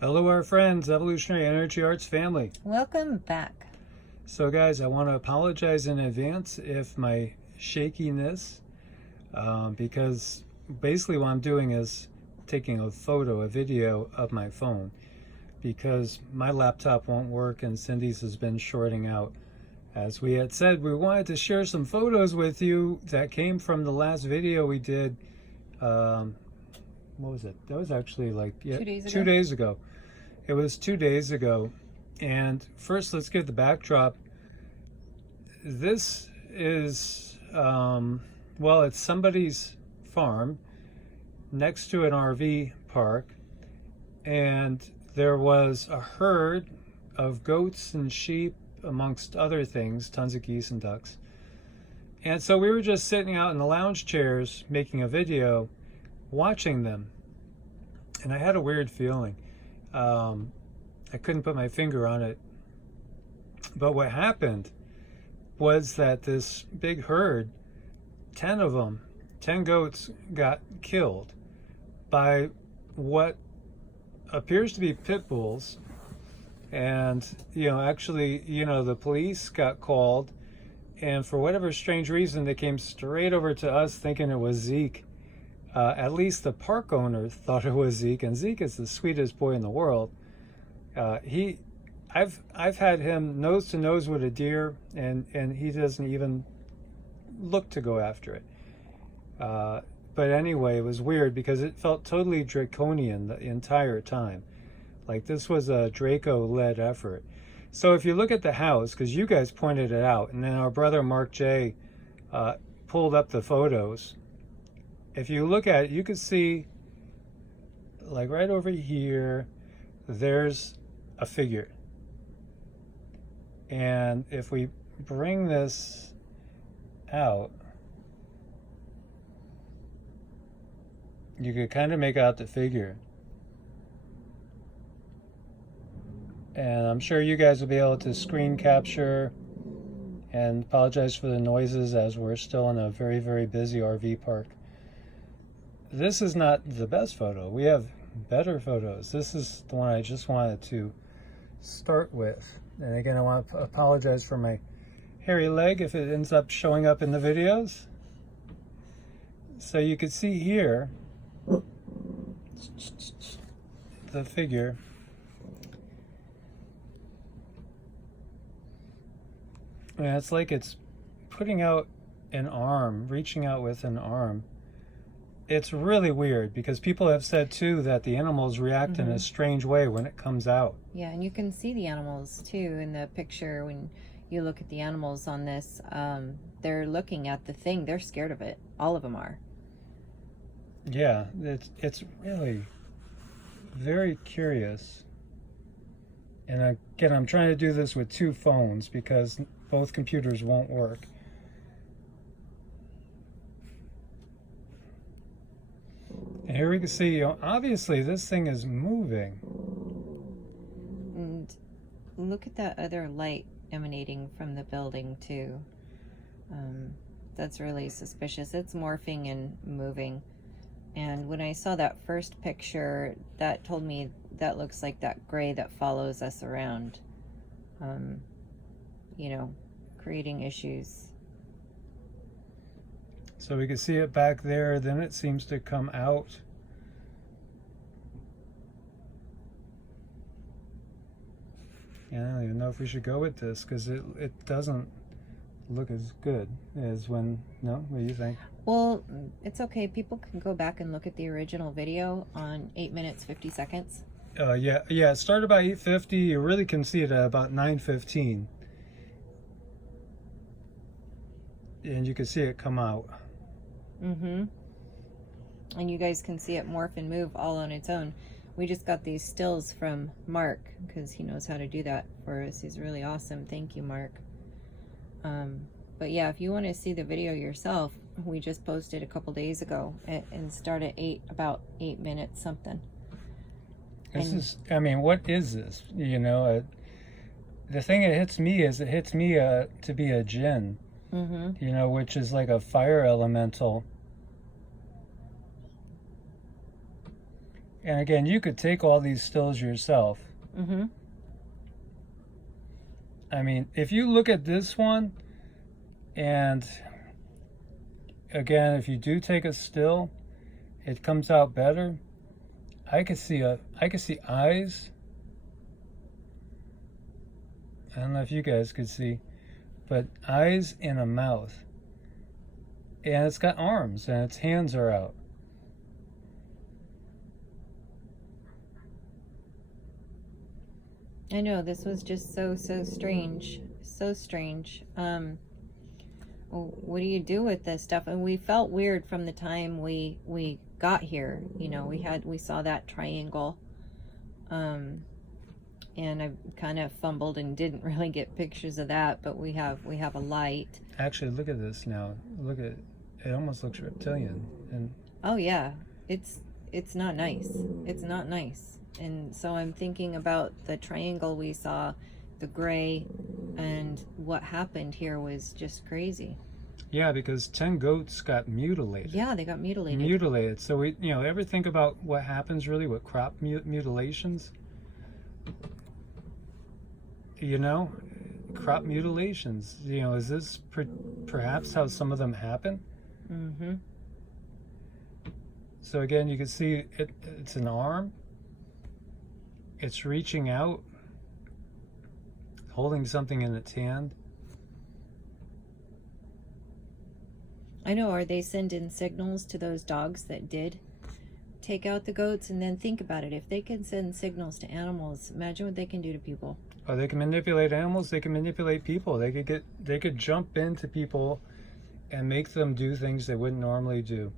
Hello, our friends, Evolutionary Energy Arts family. Welcome back. So, guys, I want to apologize in advance if my shakiness, because basically what I'm doing is taking a video of my phone, because my laptop won't work and Cindy's has been shorting out. As we had said, we wanted to share some photos with you that came from the last video we did. What was it? That was actually like 2 days ago. 2 days ago. It was 2 days ago. And first, let's give the backdrop. This is, well, it's somebody's farm next to an RV park. And there was a herd of goats and sheep, amongst other things, tons of geese and ducks. And so we were just sitting out in the lounge chairs making a video, watching them. And I had a weird feeling. I couldn't put my finger on it. But what happened was that this big herd, 10 of them, 10 goats, got killed by what appears to be pit bulls. And, actually, the police got called. And for whatever strange reason, they came straight over to us thinking it was Zeke. At least the park owner thought it was Zeke, and Zeke is the sweetest boy in the world. I've had him nose to nose with a deer, and he doesn't even look to go after it. But anyway, it was weird because it felt totally draconian the entire time. Like this was a Draco-led effort. So if you look at the house, because you guys pointed it out, and then our brother Mark J pulled up the photos. If you look at it, you can see, like right over here, there's a figure. And if we bring this out, you could kind of make out the figure. And I'm sure you guys will be able to screen capture, and apologize for the noises as we're still in a very, very busy RV park. This is not the best photo. We have better photos. This is the one I just wanted to start with. And again, I want to apologize for my hairy leg if it ends up showing up in the videos. So you can see here the figure. And it's like it's putting out an arm, reaching out with an arm. It's really weird because people have said too that the animals react in a strange way when it comes out. Yeah, and you can see the animals too in the picture. When you look at the animals on this, they're looking at the thing. They're scared of it. All of them are. Yeah, it's really very curious. And again, I'm trying to do this with two phones because both computers won't work. And here we can see, obviously this thing is moving. And look at that other light emanating from the building too. That's really suspicious. It's morphing and moving. And when I saw that first picture, that told me that looks like that gray that follows us around, creating issues. So we can see it back there, then it seems to come out. Yeah, I don't even know if we should go with this because it doesn't look as good as when, no? What do you think? Well, it's okay. People can go back and look at the original video on 8 minutes, 50 seconds. Yeah, it started about 8:50. You really can see it at about 9:15. And you can see it come out. And you guys can see it morph and move all on its own. We just got these stills from Mark because he knows how to do that for us. He's really awesome. Thank you, Mark. But yeah, if you want to see the video yourself, we just posted a couple days ago and start at about 8 minutes something. What is this? The thing that hits me is to be a Djinn. Which is like a fire elemental. And again, you could take all these stills yourself. Mm-hmm. I mean, if you look at this one, and again, if you do take a still, it comes out better. I could see eyes. I don't know if you guys could see, but eyes and a mouth. And it's got arms and its hands are out. I know, this was just so strange. So strange. What do you do with this stuff? And we felt weird from the time we got here. You know, we saw that triangle. And I kind of fumbled and didn't really get pictures of that, but we have a light. Actually, look at this now. Look at it, almost looks reptilian. And oh yeah, it's not nice. It's not nice. And so I'm thinking about the triangle we saw, the gray, and what happened here was just crazy. yeah, because 10 goats got mutilated. Yeah, they got mutilated. Mutilated. So we, ever think about what happens really with crop mutilations? Crop mutilations. Is this perhaps how some of them happen? Mm-hmm. So again, you can see it's an arm. It's reaching out, holding something in its hand. I know, are they sending signals to those dogs that did take out the goats? And then think about it, if they can send signals to animals, imagine what they can do to people. Oh, they can manipulate animals, they can manipulate people. They could jump into people and make them do things they wouldn't normally do.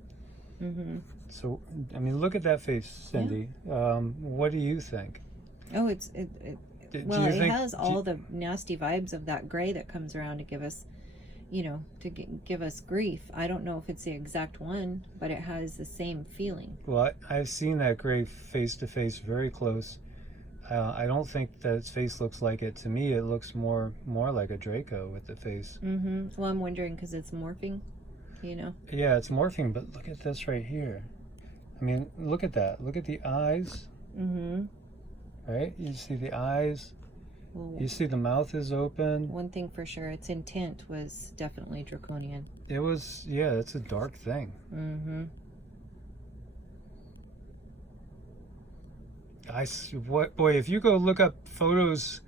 Mm-hmm. So, I mean, look at that face, Cindy. Yeah. What do you think? Oh, it has all the nasty vibes of that gray that comes around to give us, give us grief. I don't know if it's the exact one, but it has the same feeling. Well, I've seen that gray face to face, very close. I don't think that its face looks like it. To me, it looks more like a Draco with the face. Mm-hmm. Well, I'm wondering because it's morphing, Yeah, it's morphing, but look at this right here. I mean, look at that. Look at the eyes. Mm-hmm. Right? You see the eyes. Well, you see the mouth is open. One thing for sure, its intent was definitely draconian. It was, yeah, it's a dark thing. Mm-hmm. Boy, if you go look up photos,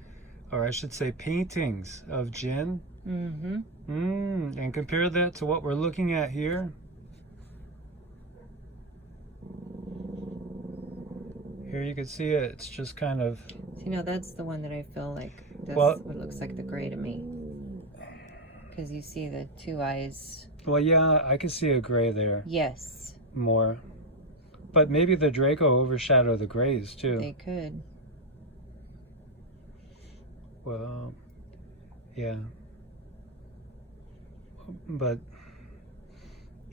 or I should say paintings of Djinn, mm-hmm. And compare that to what we're looking at here. Here you can see it. It's just kind of... that's the one that I feel like that's what looks like the gray to me. Because you see the two eyes. Well, yeah, I can see a gray there. Yes. More. But maybe the Draco overshadow the grays, too. They could. Well, yeah. But,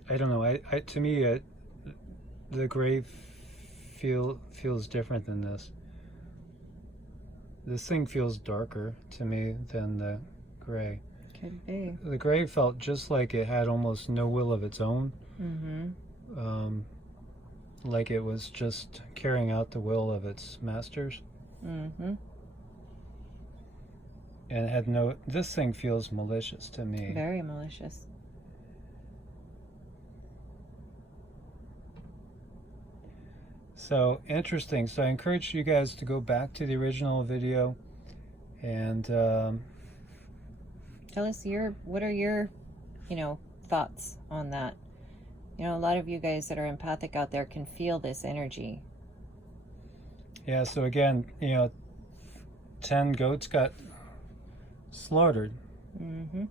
I don't know. To me, the gray feels different than this. This thing feels darker to me than the gray. Could be. The gray felt just like it had almost no will of its own. Mm-hmm. Like it was just carrying out the will of its masters. Mm-hmm. And it had this thing feels malicious to me. Very malicious. So interesting. So I encourage you guys to go back to the original video and tell us what are your thoughts on that. A lot of you guys that are empathic out there can feel this energy. Yeah, so again, 10 goats got slaughtered. Mm-hmm.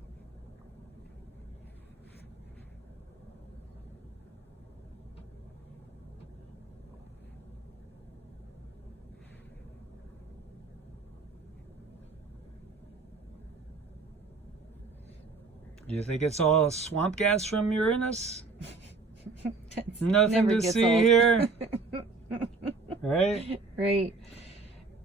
Do you think it's all swamp gas from Uranus? Nothing Never to gets see old. here. Right? Right.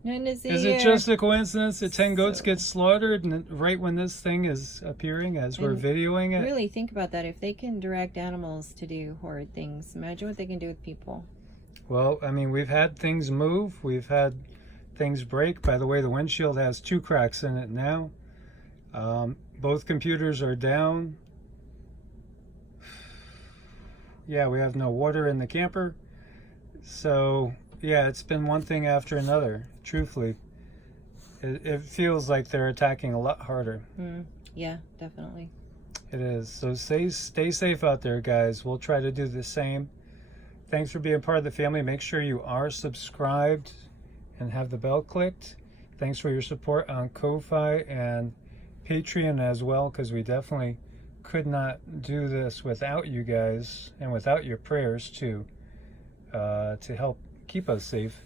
Nothing to see Is here. it just a coincidence that 10 goats get slaughtered and right when this thing is appearing as we're videoing it? Really think about that. If they can direct animals to do horrid things, imagine what they can do with people. Well, I mean, we've had things move. We've had things break. By the way, the windshield has 2 cracks in it now. Both computers are down. Yeah, we have no water in the camper. So, yeah, it's been one thing after another, truthfully. It feels like they're attacking a lot harder. Yeah, definitely. It is. So stay safe out there, guys. We'll try to do the same. Thanks for being part of the family. Make sure you are subscribed and have the bell clicked. Thanks for your support on Ko-Fi and Patreon as well, because we definitely could not do this without you guys and without your prayers too, to help keep us safe.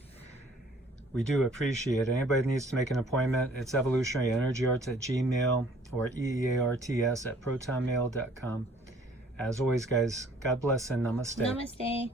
We do appreciate it. Anybody needs to make an appointment, it's evolutionaryenergyarts at Gmail or EEARTS at protonmail.com. As always, guys, God bless and namaste. Namaste.